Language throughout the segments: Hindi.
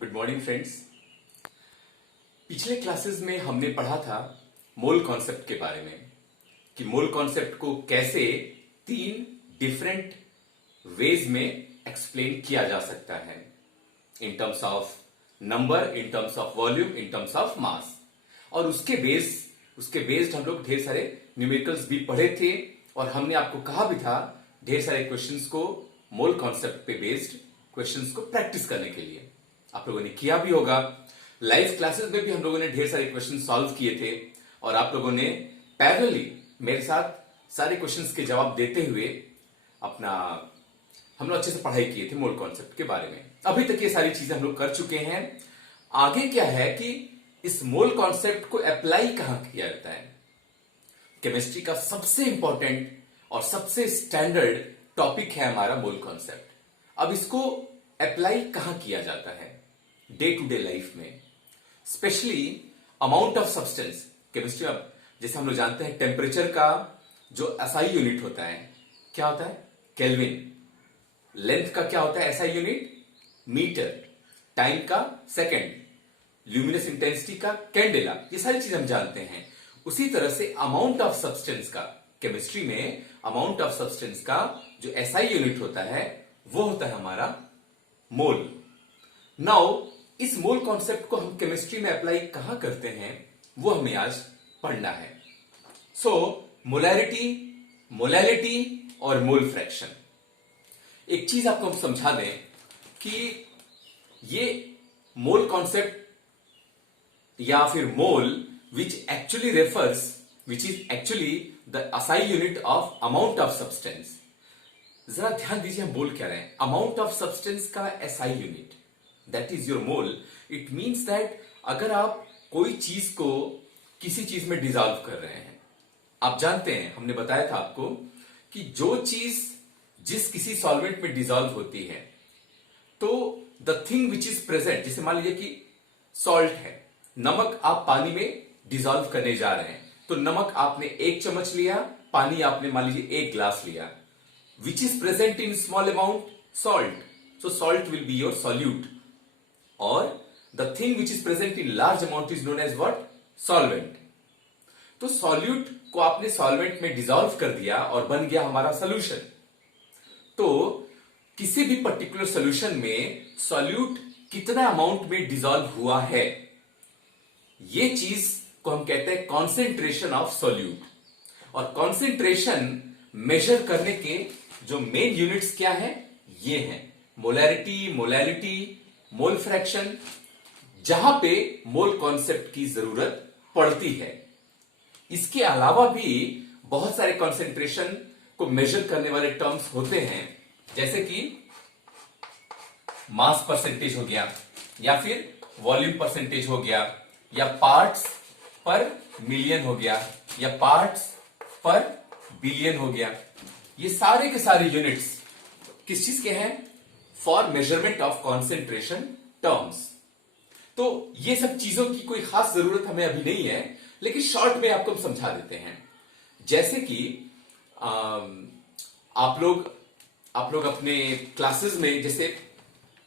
Good morning friends. पिछले क्लासेस में हमने पढ़ा था मोल कॉन्सेप्ट के बारे में कि मोल कॉन्सेप्ट को कैसे 3 डिफरेंट वेज में एक्सप्लेन किया जा सकता है, इन terms of number, in terms of volume, in terms of मास। और उसके बेस्ड हम लोग ढेर सारे न्यूमेरिकल्स भी पढ़े थे और हमने आपको कहा भी था ढेर सारे क्वेश्चंस को मोल कॉन्सेप्ट पे बेस्ड क्वेश्चंस को प्रैक्टिस करने के लिए आप लोगों ने किया भी होगा। लाइव क्लासेस में भी हम लोगों ने ढेर सारे क्वेश्चन सॉल्व किए थे और आप लोगों ने पैरेलली मेरे साथ सारे क्वेश्चंस के जवाब देते हुए हम लोग अच्छे से पढ़ाई किए थे मोल कॉन्सेप्ट के बारे में। अभी तक ये सारी चीजें हम लोग कर चुके हैं। आगे क्या है कि इस मोल कॉन्सेप्ट को अप्लाई कहां किया जाता है। केमिस्ट्री का सबसे इंपॉर्टेंट और सबसे स्टैंडर्ड टॉपिक है हमारा मोल कॉन्सेप्ट। अब इसको अप्लाई कहां किया जाता है डे टू डे लाइफ में, specially amount of substance. Chemistry अब जैसे हम लोग जानते हैं टेम्परेचर का जो एसआई यूनिट होता है क्या होता है, केल्विन। लेंथ का क्या होता है एसआई यूनिट, मीटर। टाइम का सेकेंड। ल्यूमिनस इंटेंसिटी का कैंडेला। ये सारी चीज हम जानते हैं। उसी तरह से अमाउंट ऑफ सब्सटेंस का, केमिस्ट्री में अमाउंट ऑफ सब्सटेंस का जो एसआई यूनिट होता है वो होता है हमारा मोल। नाउ इस मोल कॉन्सेप्ट को हम केमिस्ट्री में अप्लाई कहां करते हैं वो हमें आज पढ़ना है। सो मोलैरिटी, मोलैलिटी और मोल फ्रैक्शन। एक चीज आपको हम समझा दें कि ये मोल कॉन्सेप्ट या फिर mole which is actually the SI unit of amount of substance. जरा ध्यान दीजिए हम बोल क्या रहे हैं। अमाउंट ऑफ सब्सटेंस का SI unit that is your mole. It means that अगर आप कोई चीज को किसी चीज में डिजॉल्व कर रहे हैं, आप जानते हैं हमने बताया था आपको कि जो चीज जिस किसी सॉल्वेंट में डिजॉल्व होती है तो the thing which is present, जैसे मान लीजिए कि सॉल्ट है, नमक आप पानी में डिजॉल्व करने जा रहे हैं तो नमक आपने 1 चम्मच लिया, पानी आपने मान लीजिए 1 ग्लास लिया। Which is present in small amount, salt, so salt will be your solute. और the thing which is present in large amount is known as what, solvent. तो सॉल्यूट को आपने सॉल्वेंट में डिजॉल्व कर दिया और बन गया हमारा सोल्यूशन। तो किसी भी पर्टिकुलर सोल्यूशन में सॉल्यूट कितना अमाउंट में डिजॉल्व हुआ है, ये चीज को हम कहते हैं कॉन्सेंट्रेशन ऑफ सॉल्यूट। और कॉन्सेंट्रेशन मेजर करने के जो मेन यूनिट्स क्या है, ये हैं मोलैरिटी, मोलैलिटी, मोल फ्रैक्शन, जहां पे मोल कॉन्सेप्ट की जरूरत पड़ती है। इसके अलावा भी बहुत सारे कॉन्सेंट्रेशन को मेजर करने वाले टर्म्स होते हैं, जैसे कि मास परसेंटेज हो गया, या फिर वॉल्यूम परसेंटेज हो गया, या पार्ट्स पर मिलियन हो गया, या पार्ट्स पर बिलियन हो गया। ये सारे के सारे यूनिट्स किस चीज के हैं, for measurement of concentration terms. तो ये सब चीजों की कोई खास जरूरत हमें अभी नहीं है, लेकिन शॉर्ट में आपको हम समझा देते हैं। जैसे कि आप लोग अपने क्लासेस में, जैसे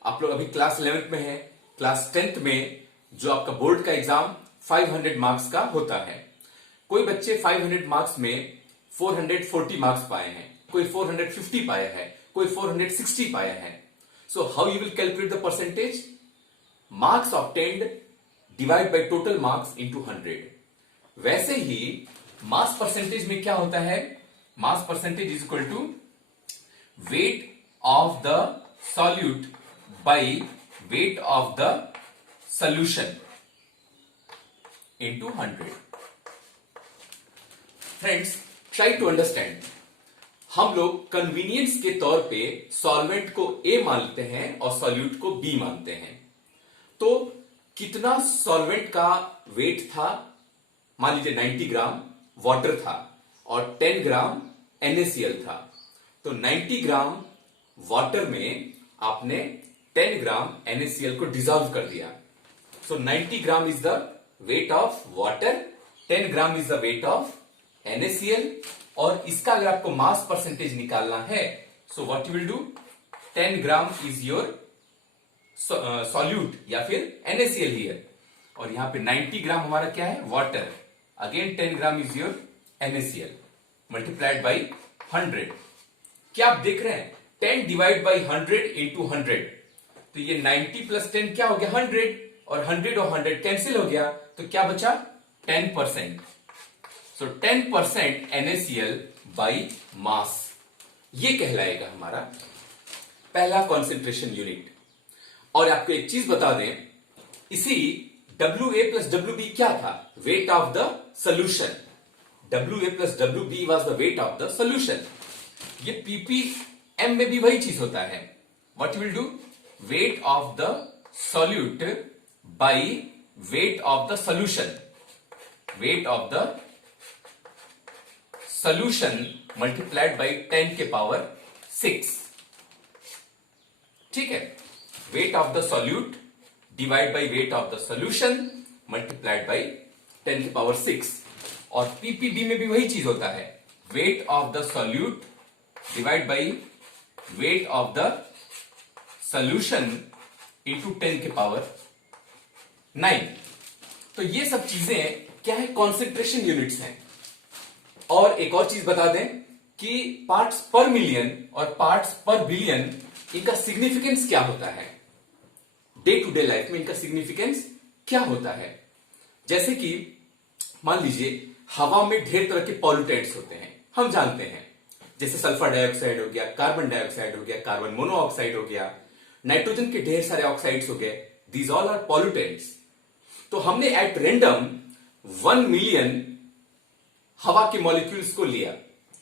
आप लोग अभी क्लास 11th में है, क्लास 10th में जो आपका बोर्ड का एग्जाम 500 मार्क्स का होता है, कोई बच्चे 500 मार्क्स में 440 मार्क्स पाए हैं, कोई 450 पाया है, कोई 460 पाया है। So how you will calculate the percentage, marks obtained divide by total marks into 100। वैसे ही मास परसेंटेज में क्या होता है, mass percentage is equal to weight of the solute by weight of the solution into 100। Friends, try to understand. हम लोग कन्वीनियंस के तौर पे सॉल्वेंट को ए मानते हैं और सॉल्यूट को बी मानते हैं। तो कितना सॉल्वेंट का वेट था, मान लीजिए 90 ग्राम वाटर था और 10 ग्राम NaCl था। तो 90 ग्राम वाटर में आपने 10 ग्राम NaCl को डिजॉल्व कर दिया। सो 90 gram is the weight of water, 10 gram is the weight of NaCl। और इसका अगर आपको मास परसेंटेज निकालना है, so what you will do, 10 gram is your solute या फिर NaCl हियर, और यहां पे 90 ग्राम हमारा क्या है, water, again 10 gram is your NaCl multiplied by 100। क्या आप देख रहे हैं, 10 डिवाइड बाई 100 इंटू 100, तो ये 90 प्लस 10 क्या हो गया, 100, और 100 और 100 कैंसिल हो गया, तो क्या बचा, 10%। सो 10% NaCl बाई मास, ये कहलाएगा हमारा पहला कॉन्सेंट्रेशन यूनिट। और आपको एक चीज बता दें, इसी WA प्लस WB क्या था, wait of the solution. WA plus WB was the wait of the solution. ये ppm में भी वही चीज होता है, what you will do, wait of the solute by wait of the solution, wait of the solution multiplied by 10 के पावर 6। ठीक है, wait of the solute divide by wait of the solution multiplied by 10 के पावर 6। और पीपीबी में भी वही चीज होता है, wait of the solute divide by wait of the solution into 10 के पावर 9। तो ये सब चीजें क्या है, कॉन्सेंट्रेशन यूनिट्स हैं। और एक और चीज बता दें कि पार्ट्स पर मिलियन और पार्ट्स पर बिलियन, इनका सिग्निफिकेंस क्या होता है, डे टू डे लाइफ में इनका सिग्निफिकेंस क्या होता है। जैसे कि मान लीजिए हवा में ढेर तरह के पॉल्यूटेंट्स होते हैं, हम जानते हैं, जैसे सल्फर डाइऑक्साइड हो गया, कार्बन डाइऑक्साइड हो गया, कार्बन मोनोऑक्साइड हो गया, नाइट्रोजन के ढेर सारे ऑक्साइड्स हो गए, दीज ऑल आर पॉल्यूटेंट्स। तो हमने एट रेंडम 1 मिलियन हवा के मॉलिक्यूल्स को लिया,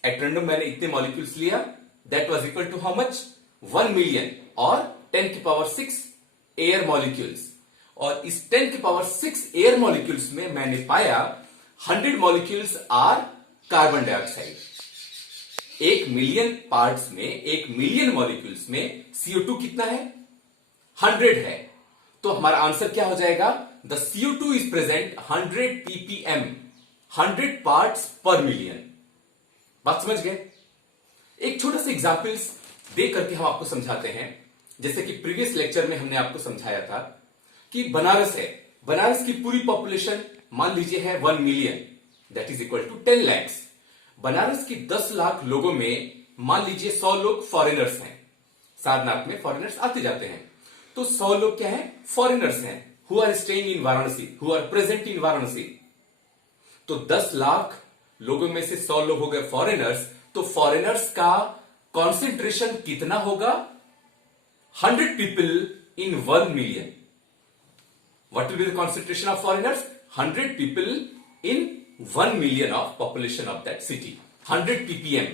एट रेंडम मैंने इतने मॉलिक्यूल्स लिया, that was equal to how much, 1 million और 10 की पावर 6 एयर मॉलिक्यूल्स। और इस 10 की पावर 6 एयर मॉलिक्यूल्स में मैंने पाया 100 molecules are carbon dioxide. 1 million parts में, 1 मिलियन मॉलिक्यूल्स में CO2 कितना है, 100 है। तो हमारा आंसर क्या हो जाएगा, the CO2 is present 100 ppm, 100 parts पर मिलियन। बात समझ गए। एक छोटा सा एग्जाम्पल्स दे करके हम आपको समझाते हैं। जैसे कि प्रीवियस लेक्चर में हमने आपको समझाया था कि बनारस है, बनारस की पूरी पॉपुलेशन मान लीजिए है 1 million, that is equal to 10 lakh. Banaras की 10 लाख लोगों में मान लीजिए 100 लोग फॉरेनर्स हैं, सारनाथ में फॉरेनर्स आते जाते हैं, तो 100 लोग क्या है, फॉरेनर्स हैं, who are staying in Varanasi, who are present in Varanasi. तो 10 लाख लोगों में से 100 लोग हो गए फॉरेनर्स, तो फॉरेनर्स का कॉन्सेंट्रेशन कितना होगा, 100 people in 1 million. What will be the concentration of foreigners, 100 people in 1 million of population of that city, 100 ppm।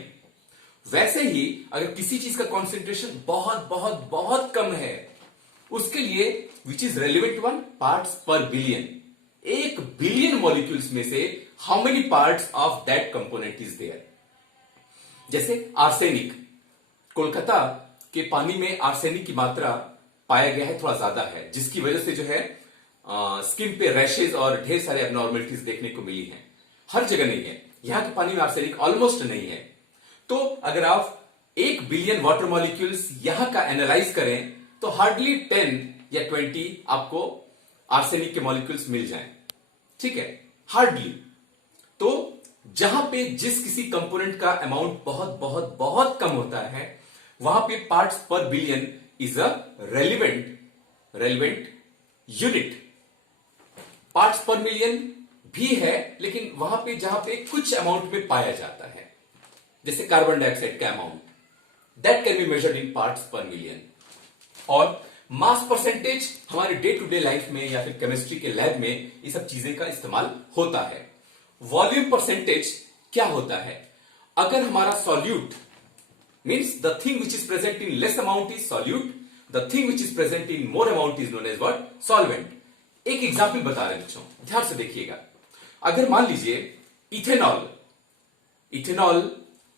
वैसे ही अगर किसी चीज का कॉन्सेंट्रेशन बहुत बहुत बहुत कम है, उसके लिए which is relevant one, parts per billion. 1 billion molecules में से how many parts of that component is there. जैसे आर्सेनिक, कोलकाता के पानी में आर्सेनिक की मात्रा पाया गया है, थोड़ा ज्यादा है, जिसकी वजह से जो है स्किन पे रैशेज और ढेर सारे एबनॉर्मलिटीज देखने को मिली हैं। हर जगह नहीं है, यहां के पानी में आर्सेनिक ऑलमोस्ट नहीं है। तो अगर आप 1 बिलियन वाटर मॉलिक्यूल्स यहां का एनालाइज करें तो हार्डली 10 या 20 आपको आर्सेनिक के मॉलिक्यूल्स मिल जाएं। ठीक है, हार्डली। तो जहां पे जिस किसी कंपोनेंट का अमाउंट बहुत बहुत बहुत कम होता है, वहां पे parts per billion is a relevant unit. Parts पर मिलियन भी है, लेकिन वहां पे जहां पे कुछ अमाउंट में पाया जाता है, जैसे कार्बन डाइऑक्साइड का amount, that can be measured in parts पर मिलियन। और मास परसेंटेज हमारे डे टू डे लाइफ में या फिर केमिस्ट्री के लैब में ये सब चीजें का इस्तेमाल होता है। वॉल्यूम परसेंटेज क्या होता है, अगर हमारा solute means the thing which is present in less amount is solute, the thing which is present in more amount is known as what, solvent. एक एग्जाम्पल बता रहे बच्चों, ध्यान से देखिएगा। अगर मान लीजिए इथेनॉल, इथेनॉल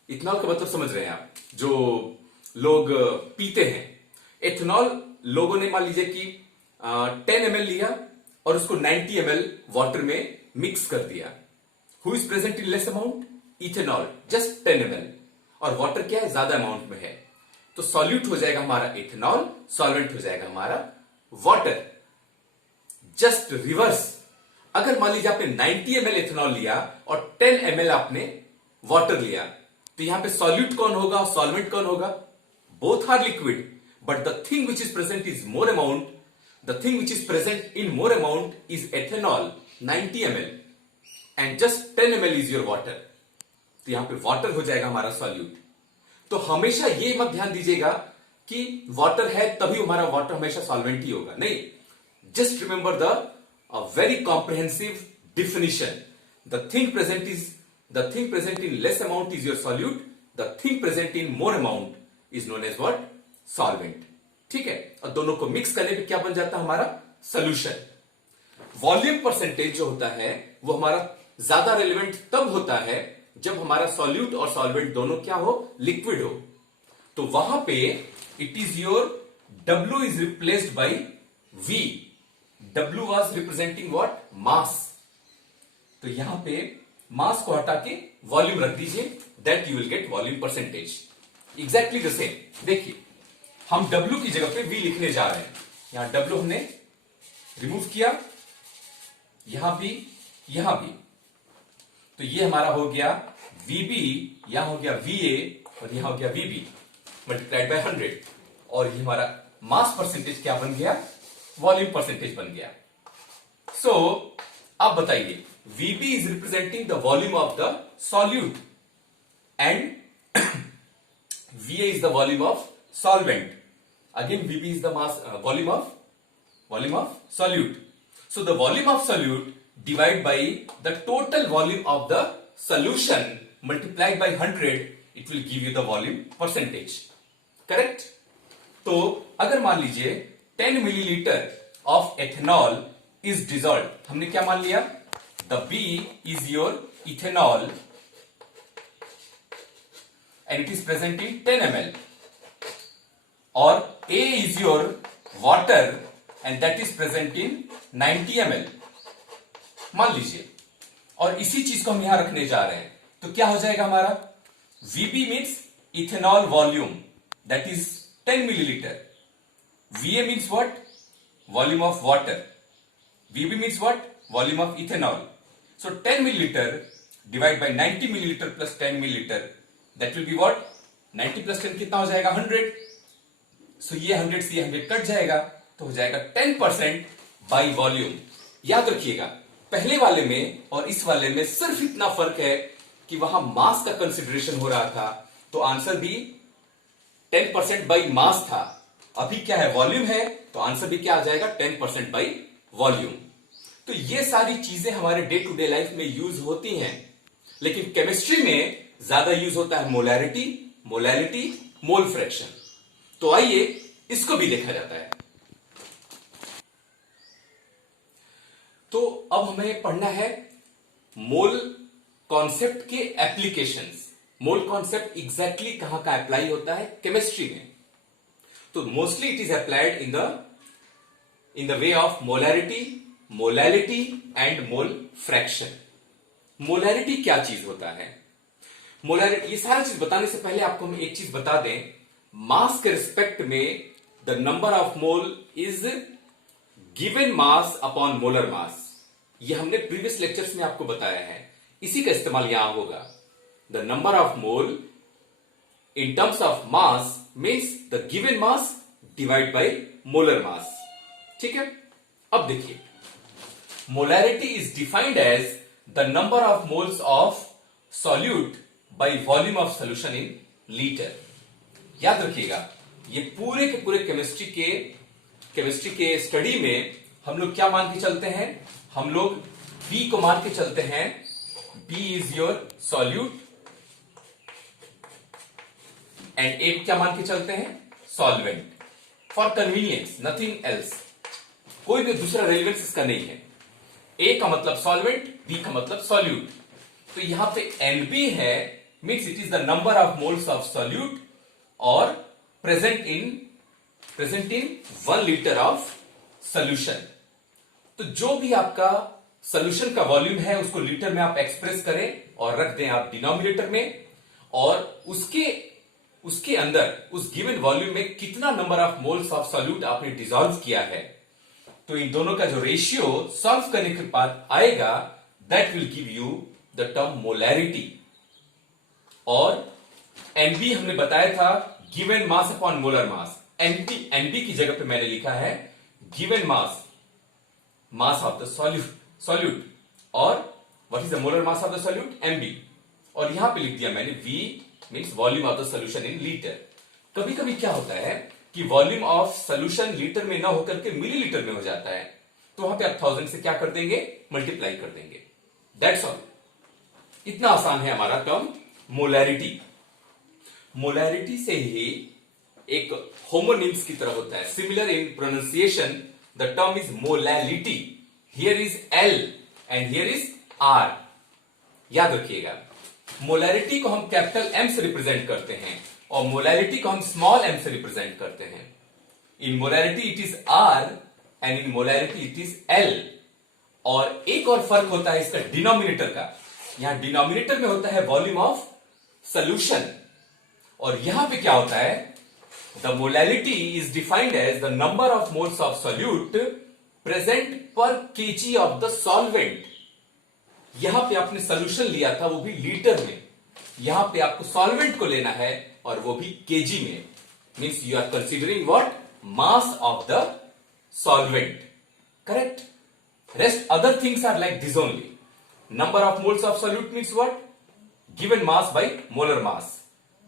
का मतलब समझ रहे हैं आप, जो लोग पीते हैं। एथेनॉल लोगों ने मान लीजिए कि 10 ml लिया और उसको 90 ml वाटर में मिक्स कर दिया। Who is present in less amount, ethanol, just 10 ml, और वाटर क्या है, ज्यादा अमाउंट में है। तो सॉल्यूट हो जाएगा हमारा इथेनॉल, सॉल्वेंट हो जाएगा हमारा वाटर जस्ट रिवर्स। अगर मान लीजिए आपने 90 ml इथेनॉल लिया और 10 ml आपने वाटर लिया, तो यहां पे सॉल्यूट कौन होगा, सॉल्वेंट कौन होगा? Both are liquid, but the thing which is present is more amount, the thing which is present in more amount is ethanol 90 ml and just 10 ml is your water. तो यहां पे वाटर हो जाएगा हमारा सॉल्यूट। तो हमेशा ये मत ध्यान दीजिएगा कि वाटर है तभी हमारा वाटर हमेशा सॉल्वेंट ही होगा, नहीं। Just remember the very comprehensive definition. The thing present in less amount is your solute, the thing present in more amount is known as what? Solvent. ठीक है, और दोनों को मिक्स करने पे क्या बन जाता है हमारा? सोल्यूशन। वॉल्यूम परसेंटेज जो होता है वो हमारा ज्यादा रेलिवेंट तब होता है जब हमारा सॉल्यूट और सॉल्वेंट दोनों क्या हो? लिक्विड हो। तो वहां पे it is your W is replaced by V। W was representing what? Mass. तो यहां पे मास को हटा के वॉल्यूम रख दीजिए, that you will get volume percentage. Exactly the same. देखिए, हम W की जगह पे V लिखने जा रहे हैं। यहां W हमने रिमूव किया, यहां भी। तो ये हमारा हो गया VB, यहां हो गया VA और यहां हो गया VB मल्टीप्लाइड बाय 100, और ये हमारा मास परसेंटेज क्या बन गया? वॉल्यूम परसेंटेज बन गया। सो अब बताइए, VB is representing the volume of the solute and VA is the volume of solvent. Again, VB is the mass volume of solute. So the volume of solute divided by the total volume of the solution multiplied by 100, it will give you the volume percentage. Correct? तो अगर मान लीजिए 10 milliliter of ethanol is dissolved, हमने क्या मान लिया? The B is your ethanol and it is present in 10 ml, or A is your water and that is present in 90 ml मान लीजिए, और इसी चीज को हम यहां रखने जा रहे हैं। तो क्या हो जाएगा हमारा? VB means ethanol volume, that is 10 milliliter. VA means what? Volume of water. VB means what? Volume of ethanol. So 10 milliliter divided by 90 milliliter plus 10 milliliter, that will be what? 90 plus 10 कितना हो जाएगा? 100. So ये 100 से 100 कट जाएगा, तो हो जाएगा 10% by volume. याद रखिएगा, पहले वाले में और इस वाले में सिर्फ इतना फर्क है कि वहां मास का कंसिडरेशन हो रहा था, तो आंसर भी 10% बाई मास था। अभी क्या है? वॉल्यूम है, तो आंसर भी क्या आ जाएगा? 10% बाई वॉल्यूम। तो ये सारी चीजें हमारे डे टू डे लाइफ में यूज होती हैं, लेकिन केमिस्ट्री में ज्यादा यूज होता है मोलैरिटी, मोलैलिटी, मोल फ्रैक्शन। तो आइए इसको भी देखा जाता है। तो अब हमें पढ़ना है मोल कॉन्सेप्ट के एप्लीकेशंस। मोल कॉन्सेप्ट एग्जैक्टली कहां का अप्लाई होता है केमिस्ट्री में? तो mostly it is applied in the way of molarity, molality and mole fraction. Molarity क्या चीज होता है? मोलैरिटी, ये सारी चीज बताने से पहले आपको हम एक चीज बता दें, मास के रिस्पेक्ट में the number of mole is given mass upon molar मास। ये हमने प्रीवियस लेक्चर्स में आपको बताया है, इसी का इस्तेमाल यहां होगा। The number of mole in terms of mass means the given mass divide by molar mass. ठीक है, अब देखिए, molarity is defined as the number of moles of solute by volume of solution in litre. याद रखिएगा, ये पूरे के पूरे केमिस्ट्री के स्टडी में हम लोग क्या मान के चलते हैं? हम लोग B को मान के चलते हैं, B is your solute, and A क्या मान के चलते हैं? Solvent. For convenience, nothing else, कोई भी दूसरा रेलिवेंस इसका नहीं है। A का मतलब सॉल्वेंट, B का मतलब सॉल्यूट। तो यहां पे NB है, means it is the number of moles of solute और present in 1 litre of solution. तो जो भी आपका सोल्यूशन का वॉल्यूम है उसको लीटर में आप एक्सप्रेस करें और रख दें आप डिनोमिनेटर में, और उसके अंदर उस गिवन वॉल्यूम में कितना number of moles of solute आपने डिसॉल्व किया है, तो इन दोनों का जो रेशियो सॉल्व करने के बाद आएगा, that will give you the term molarity. और एनबी हमने बताया था given mass upon molar mass. NB की जगह पे मैंने लिखा है given mass of the solute, और what is the molar mass of the solute, MB. और यहां पे लिख दिया मैंने V means volume of the solution in litre. कभी कभी क्या होता है कि वॉल्यूम ऑफ सोल्यूशन लीटर में ना होकर के मिलीलीटर में हो जाता है, तो वहां पे आप 1000 से क्या कर देंगे, मल्टीप्लाई कर देंगे। That's all. इतना आसान है हमारा टर्म मोलैरिटी। मोलैरिटी से ही एक होमोनिम्स की तरह होता है, similar in pronunciation. The term is molality. Here is L and here is R. याद रखिएगा, मोलैरिटी को हम कैपिटल एम से रिप्रेजेंट करते हैं और मोलैरिटी को हम स्मॉल एम से रिप्रेजेंट करते हैं। In molarity it is R and in molarity it is L. और एक और फर्क होता है इसका डिनोमिनेटर का। यहां डिनोमिनेटर में होता है वॉल्यूम ऑफ सोल्यूशन, और यहां पे क्या होता है, the molality is defined as the number of moles of solute present per KG of the solvent. यहां पे आपने सोल्यूशन लिया था वो भी लीटर में, यहां पे आपको सॉल्वेंट को लेना है और वो भी केजी में। Means you are considering what, mass of the solvent. Correct? Rest other things are like this only. Number of moles of solute means what, given mass by molar mass.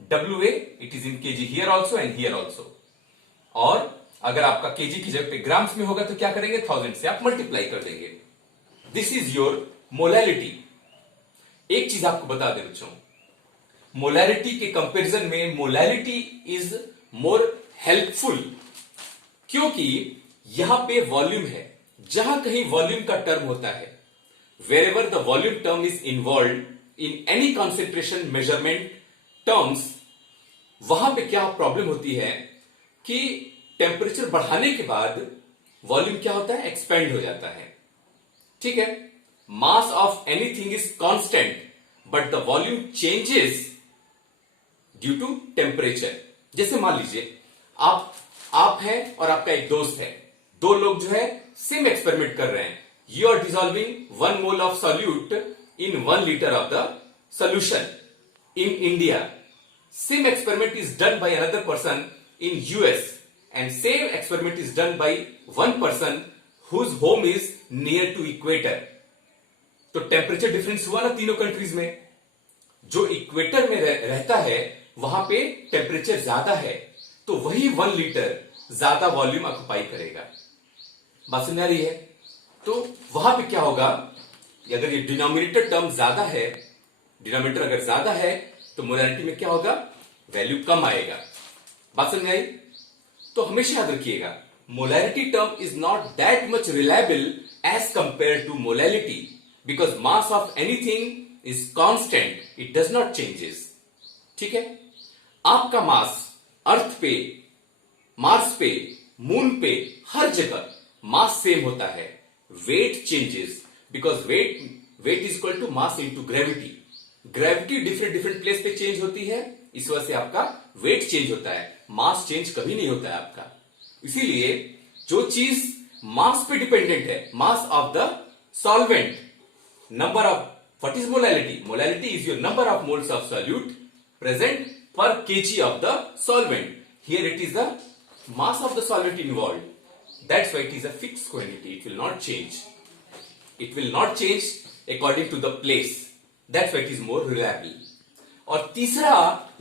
WA it is in KG here also and here also. और अगर आपका केजी की जगह पे ग्राम्स में होगा तो क्या करेंगे, 1000 से आप मल्टीप्लाई कर देंगे। This is your molality. एक चीज आपको बता दें बच्चों, मोलैरिटी के कंपैरिजन में मोलैलिटी इज मोर हेल्पफुल, क्योंकि यहां पे वॉल्यूम है। जहां कहीं वॉल्यूम का टर्म होता है, wherever the volume term is involve in any concentration measurement terms, वहां पे क्या प्रॉब्लम होती है कि टेम्परेचर बढ़ाने के बाद वॉल्यूम क्या होता है, एक्सपेंड हो जाता है। ठीक है, mass of anything is constant but the volume changes due to temperature. जैसे मान लीजिए आप हैं और आपका एक दोस्त है, दो लोग जो है सेम एक्सपेरिमेंट कर रहे हैं। You are dissolving 1 mole of solute in 1 litre of the solution in India. Same experiment is done by another person in US, and same experiment is done by one person whose home is near to equator. तो टेम्परेचर डिफरेंस हुआ ना तीनों कंट्रीज में। जो इक्वेटर में रहता है वहां पे टेम्परेचर ज्यादा है, तो वही 1 लीटर ज्यादा वॉल्यूम ऑक्युपाई करेगा। बात समझ आ रही है? तो वहां पे क्या होगा, अगर ये डिनोमिनेटर टर्म ज्यादा है, डिनोमिनेटर अगर ज्यादा है तो मोलैरिटी में क्या होगा, वैल्यू कम आएगा। बात समझ आई? तो हमेशा याद रखिएगा, molarity term is not that much reliable as compare to molality, because mass of anything is constant, it does not changes. ठीक है, आपका मास अर्थ पे, मार्स पे, मून पे, हर जगह मास सेम होता है। Weight changes because weight is equal to mass into gravity. Gravity different place पे चेंज होती है, इस वजह से आपका वेट चेंज होता है, मास चेंज कभी नहीं होता है आपका। इसीलिए जो चीज मास पे डिपेंडेंट है, mass of the solvent, number of, what is molality, molality is your number of moles of solute present per KG of the solvent. Here it is the mass of the solvent involve, that's why it is a fixed quantity, it will not change, it will not change according to the place, that's why it is more reliable. और तीसरा,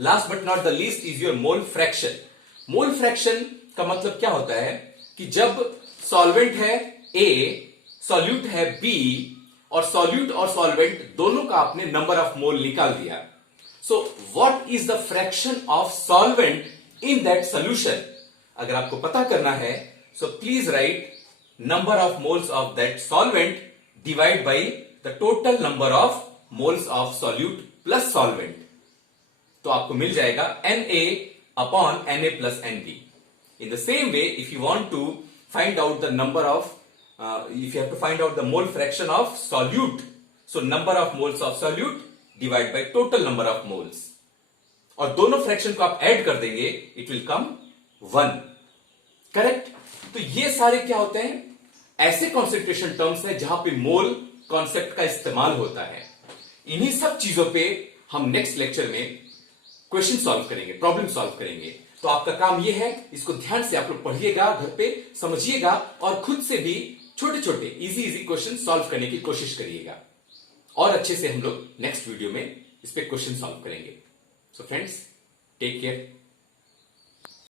last but not the least, is your mole fraction. Mole fraction का मतलब क्या होता है कि जब सॉल्वेंट है A, सॉल्यूट है B, और सॉल्यूट और सॉल्वेंट दोनों का आपने नंबर ऑफ मोल निकाल दिया, so what is the fraction of solvent in that solution. अगर आपको पता करना है, so please right number of moles of that solvent divide by the total number of moles of solute plus solvent, तो आपको मिल जाएगा Na upon Na plus Nb। In the same way, if you want to find out the number of, if you have to find out the mole fraction of solute, so number of moles of solute divide by total number of moles. और दोनों फ्रैक्शन को आप ऐड कर देंगे, इट विल कम 1। करेक्ट? तो ये सारे क्या होते हैं? ऐसे कॉन्सेंट्रेशन टर्म्स हैं जहां पे मोल कॉन्सेप्ट का इस्तेमाल होता है। इन्हीं सब चीजों पे हम नेक्स्ट लेक्चर में क्वेश्चन सॉल्व करेंगे, प्रॉब्लम सॉल्व करेंगे। तो आपका काम यह है, इसको ध्यान से आप लोग पढ़िएगा, घर पे समझिएगा और खुद से भी छोटे छोटे इजी इजी क्वेश्चन सॉल्व करने की कोशिश करिएगा। और अच्छे से हम लोग नेक्स्ट वीडियो में इस पे क्वेश्चन सॉल्व करेंगे। So friends, take care.